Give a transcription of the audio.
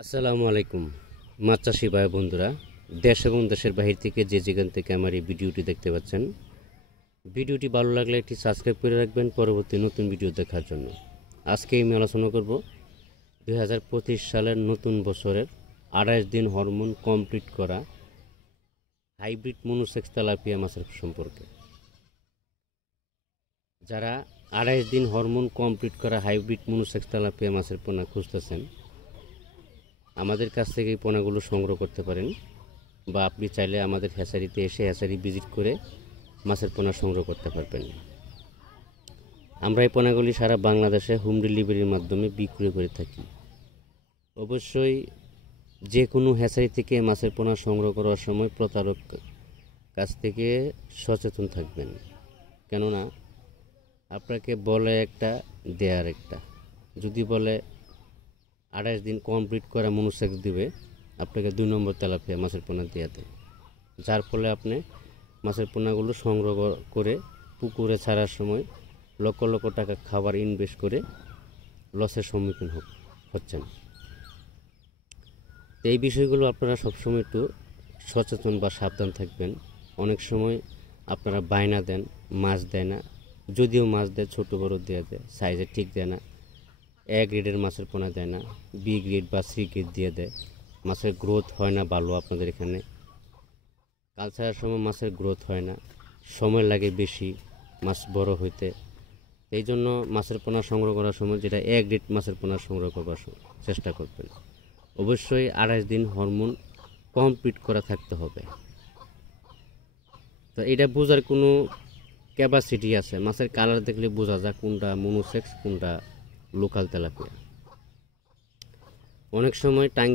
আসসালামু আলাইকুম মাছ চাষি ভাই বন্ধুরা, দেশ এবং দেশের বাহির থেকে যে যেখান থেকে আমার এই ভিডিওটি দেখতে পাচ্ছেন, ভিডিওটি ভালো লাগলে একটি সাবস্ক্রাইব করে রাখবেন পরবর্তী নতুন ভিডিও দেখার জন্য। আজকে আমি আলোচনা করব 2025 সালের নতুন বছরের 28 দিন হরমোন কমপ্লিট করা হাইব্রিড মনোসেক্স তেলাপিয়া মাছের সম্পর্কে। যারা 28 দিন হরমোন কমপ্লিট করা হাইব্রিড মনোসেক্স তেলাপিয়া মাছের পোনা খুঁজতেছেন, আমাদের কাছ থেকে এই পোনাগুলো সংগ্রহ করতে পারেন, বা আপনি চাইলে আমাদের হ্যাচারিতে এসে হ্যাচারি ভিজিট করে মাছের পোনা সংগ্রহ করতে পারবেন। আমরা এই পোনাগুলি সারা বাংলাদেশে হোম ডেলিভারির মাধ্যমে বিক্রি করে থাকি। অবশ্যই যে কোনো হ্যাচারি থেকে মাছের পোনা সংগ্রহ করার সময় প্রতারক কাছ থেকে সচেতন থাকবেন, কেননা আপনাকে বলে একটা দেয়ার একটা, যদি বলে 28 দিন কমপ্লিট করা মনোসেক্স দিবে, আপনাকে 2 নম্বর তেলাপিয়া মাছের পোনা দিয়ে দেয়, যার ফলে আপনি মাছের পোনাগুলো সংগ্রহ করে পুকুরে ছাড়ার সময় লক্ষ লক্ষ টাকা খাবার ইনভেস্ট করে লসের সম্মুখীন হচ্ছেন। এই বিষয়গুলো আপনারা সবসময় একটু সচেতন বা সাবধান থাকবেন। অনেক সময় আপনারা বায়না দেন, মাছ দেয় না, যদিও মাছ দেয় ছোটো বড় দেওয়া যায়, সাইজে ঠিক দেয় না। এ গ্রেডের মাছের পোনা দেয় না, বি গ্রেড বা সি গ্রেড দিয়ে দেয়। মাছের গ্রোথ হয় না ভালো, আপনাদের এখানে কালচারের সময় মাছের গ্রোথ হয় না, সময় লাগে বেশি মাছ বড় হইতে। এই জন্য মাছের পোনা সংগ্রহ করার সময় যেটা এ গ্রেড মাছের পোনা সংগ্রহ করবার চেষ্টা করবেন। অবশ্যই 28 দিন হরমোন কমপ্লিট করা থাকতে হবে। তো এটা বোঝার কোনো ক্যাপাসিটি আছে, মাছের কালার দেখলে বোঝা যায় কোনটা মনোসেক্স কোনটা লোকাল তেলাপিয়া। অনেক সময় টাঙ্গি